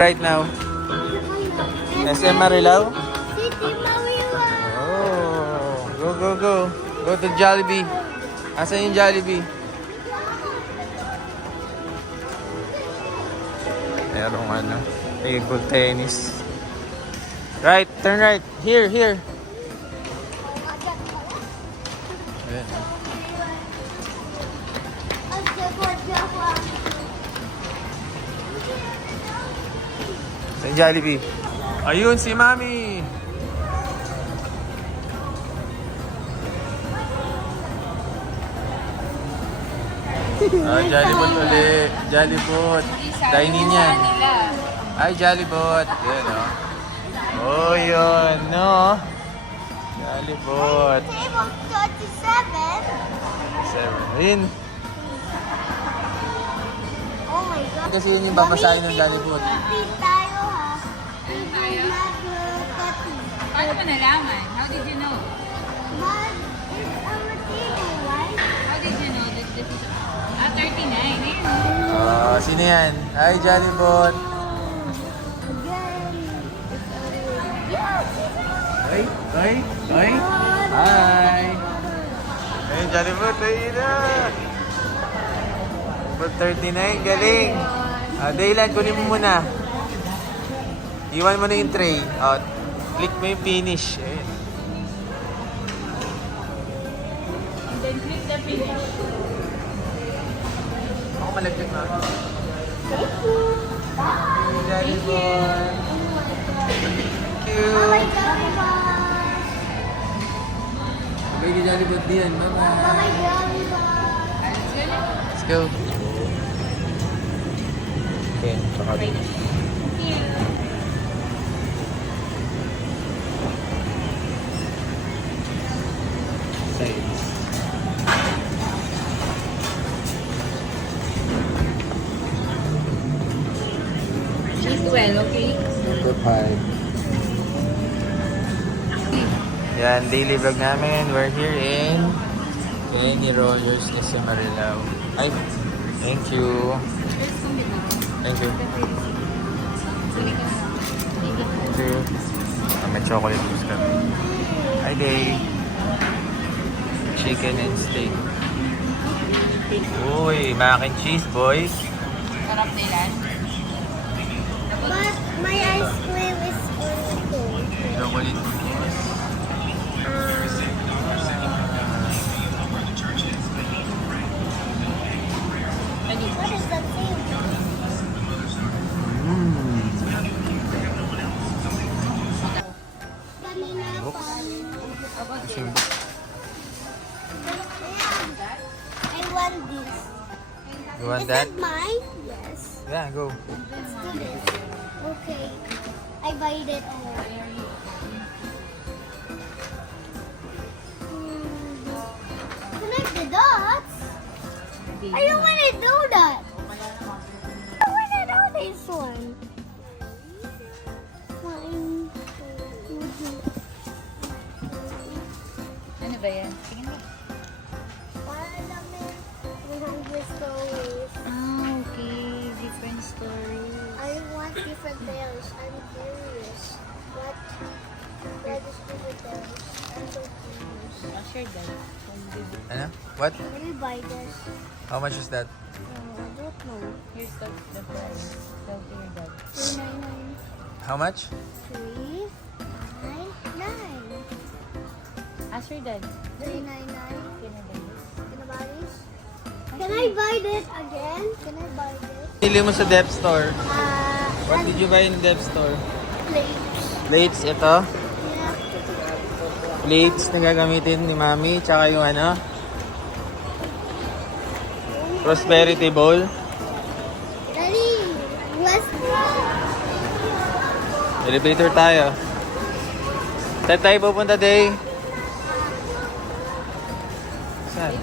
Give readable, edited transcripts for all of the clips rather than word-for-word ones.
Right now, SM Marilao. Oh, go. Go to Jollibee. Asan yung Jollibee? Merong ano, table tennis. Right, turn right. Here. Ayan. Sa Jollibee. Ayun si Mami. Jollibot ulit. Jollibot. Dining yan. Ay, Jollibot. Yan o. Oh, yun. No? Jollibot. Table 27. Ayun. Oh my God. Kasi yun yung babasahin ng Jollibot. Repeat tayo ha. Paano mo nalaman? How did you know? But it's our table, right? How did you know that this is... 39. Ayun. Oh, sino yan? Ay, Jollibot. Again. Ay. Hi. Ayun, Jollibot. Ayun na. But 39, galing. Daylan, kunin mo muna. Iwan mo na yung tray. Click mo yung finish. Ayun. And then click the finish. Ako malaglag na. Jollibot. Thank you. Baby Jollibot din. Bye-bye. Let's go. Okay, saka dito. Sides. Cheese well, okay? Number 5. Yan, daily vlog namin. We're here in Penny Rollers, SM Marilao. Ay, thank you. Thank you. Thank you. May chocolate mousse kami. Hi, Day. Chicken and steak. Uy, mac and cheese, boys. Sarap nila. But my ice cream is only cold. Chocolate mousse. What is that thing? Kanina pa. Kasing I want this. You want Is that? that mine? Yes. Yeah, go. Let's do this. Okay. I buy it all. Connect the dots. I don't want to do that. I want to do this one. One, two, Ano ba yan? Tingnan mo. para namin 100 stories. Okay. Different story. I want different tales. I'm curious. What is different tales? I'm so curious. I'll share that. Ano? What? Can we buy this? How much is that? I don't know. Here's the price. Tell to your dad. 399. How much? 399. Ask your dad. 399. Can I buy this? Can I buy this? Can I buy this again? Can I buy this? Pili mo sa Dep Store. What And did you buy in Dep Store? plates. Plates, ito. Yeah. Plates na gagamitin ni Mami. Tsaka yung ano? Prosperity Bowl. Daddy, let's Elevator tayo. Saan tayo pupunta, Day? Saan?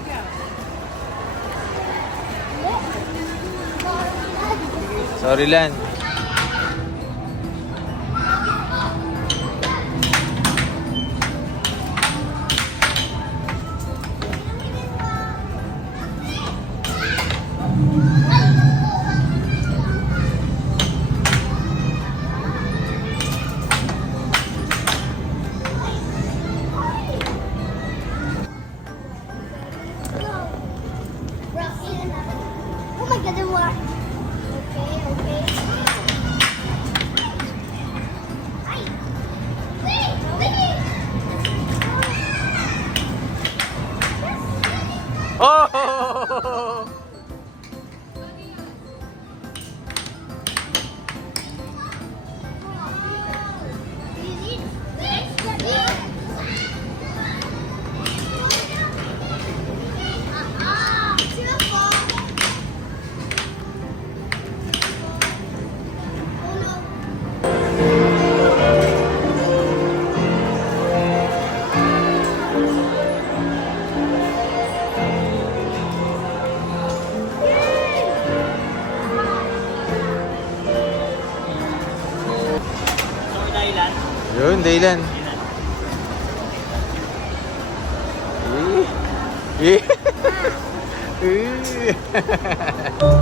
Sorry, Lan. Yun, Dylan. Eh. Eh.